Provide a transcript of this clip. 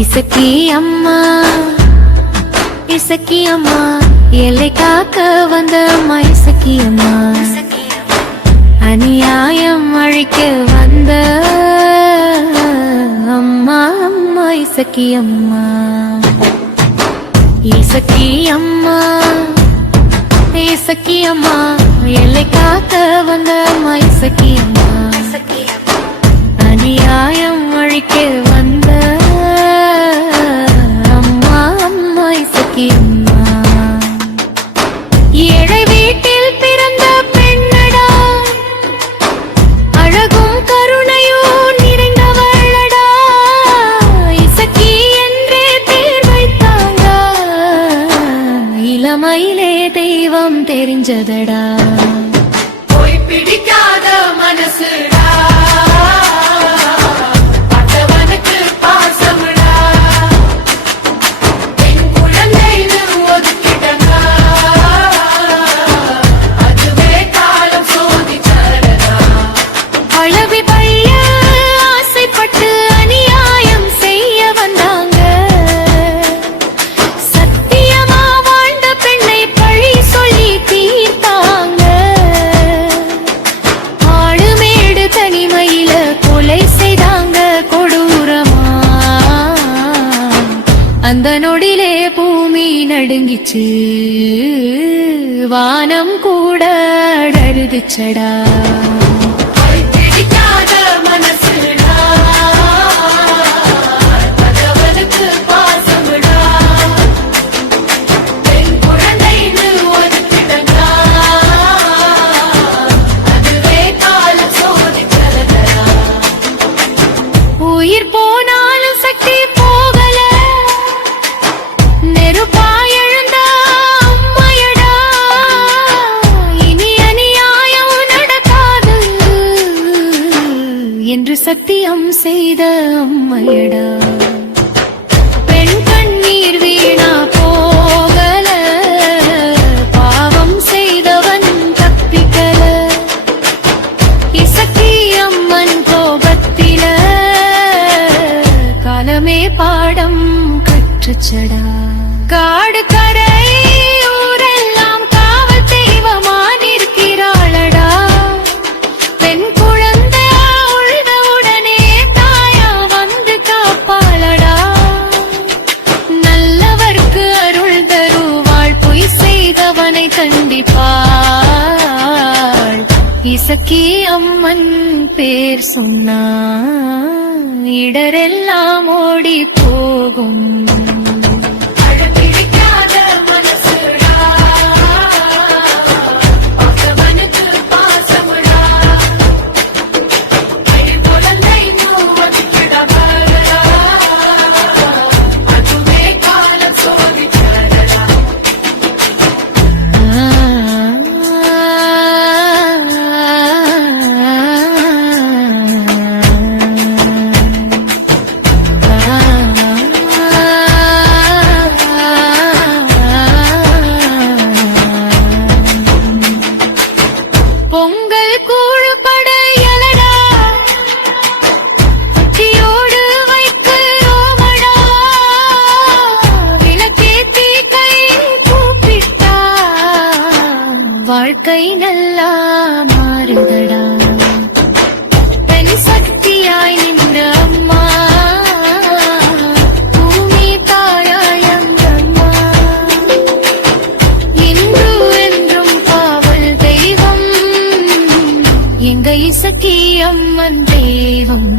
இசக்கி அம்மா இசக்கி அம்மா எல்லை காக்க வந்த அம்மா இசக்கி அம்மா அநியாயம் அழிக்க வந்த அம்மா அம்மா இசக்கி அம்மா இசக்கி அம்மா இசக்கி அம்மா எல்லை காக்க வந்த அம்மா இசக்கி அம்மா அநியாயம் அழிக்க வந்த அம்மா அம்மா இசக்கி அம்மா ஏழை வீட்டில் பிறந்த பெண்ணடா அழகும் கருணையோ நிறைந்தவளடா இசக்கி என்றே பேர் வைத்தாங்க இளமையிலே தெய்வம் தெரிஞ்சதடா போய் பிடிக்காத மனசுடா அந்த நொடிலே பூமி நடுங்கிச்சு வானம் கூட அடருதுச்சடா உயிர் போனாலும் சக்தி என்று சத்தியம் செய்த அம்மையடா பெண் கண்ணீர் வீணா போகல பாவம் செய்தவன் தப்பிக்கல இசக்கி அம்மன் கோபத்தில காலமே பாடம் கற்றுச்சடா காடு கரை ஊரெல்லாம் காவல் தெய்வமானிருக்கிறாளடா பெண் குழந்தை உடனே தாயா வந்து காப்பாளடா நல்லவர்க்கு அருள் தருவாள் பொய் செய்தவனை கண்டிப்பாள் இசக்கி அம்மன் பேர் சொன்னா இடரெல்லாம் ஓடி போகும் பொங்கல் கூழ் படையலடா பச்சியோடு வைக்கிறோமடா விளக்கேத்தி கை கூப்பிட்டா வாழ்க்கை நல்லா மாறுதடா பெண் சக்தியாய் நின்ற அம்மா பூமி தாயாய் அங்கம்மா இன்று என்றும் காவல் தெய்வம் எங்க இசக்கி அம்மன் தெய்வம்